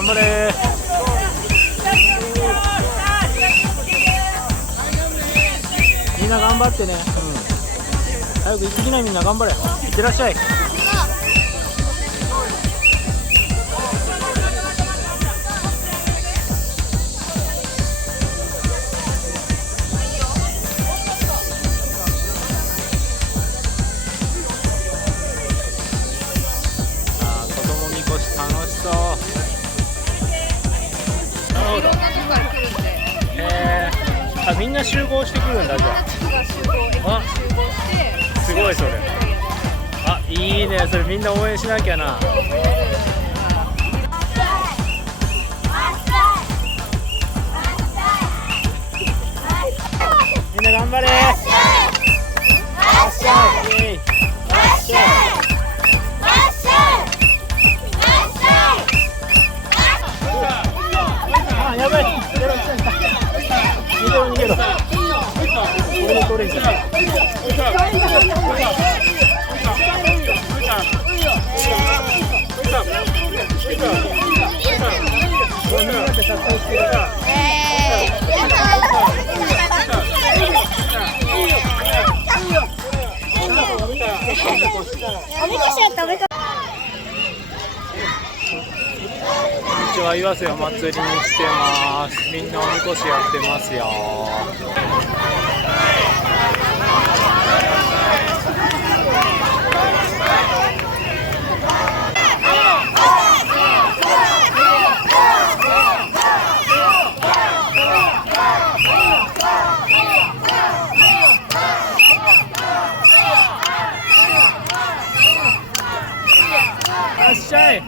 頑張れ。みんな頑張ってね。早く行ってきない。みんな頑張れ。いってらっしゃい。楽しそう。なるほど。あ、みんな集合してくるんだ。じゃあ、すごいそれ。あ、いいね。それみんな応援しなきゃな。みんな頑張れ。やばい、逃げろ。俺のトレーニング。岩瀬お祭りに来てます。みんなおみこしやってますよ。らっしゃい。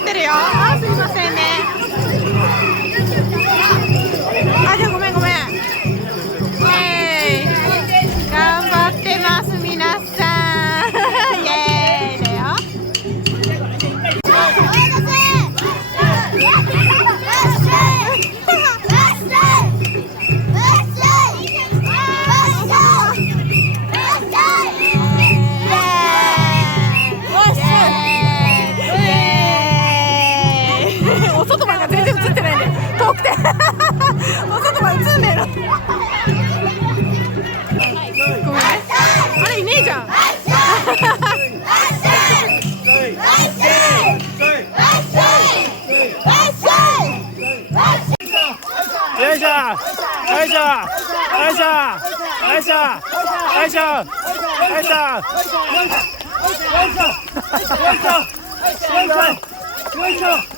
ってるよ。あ、すいませんね。あ、じゃあごめん。頑張ってます皆さん。イエーイだよ。お外よいしょ。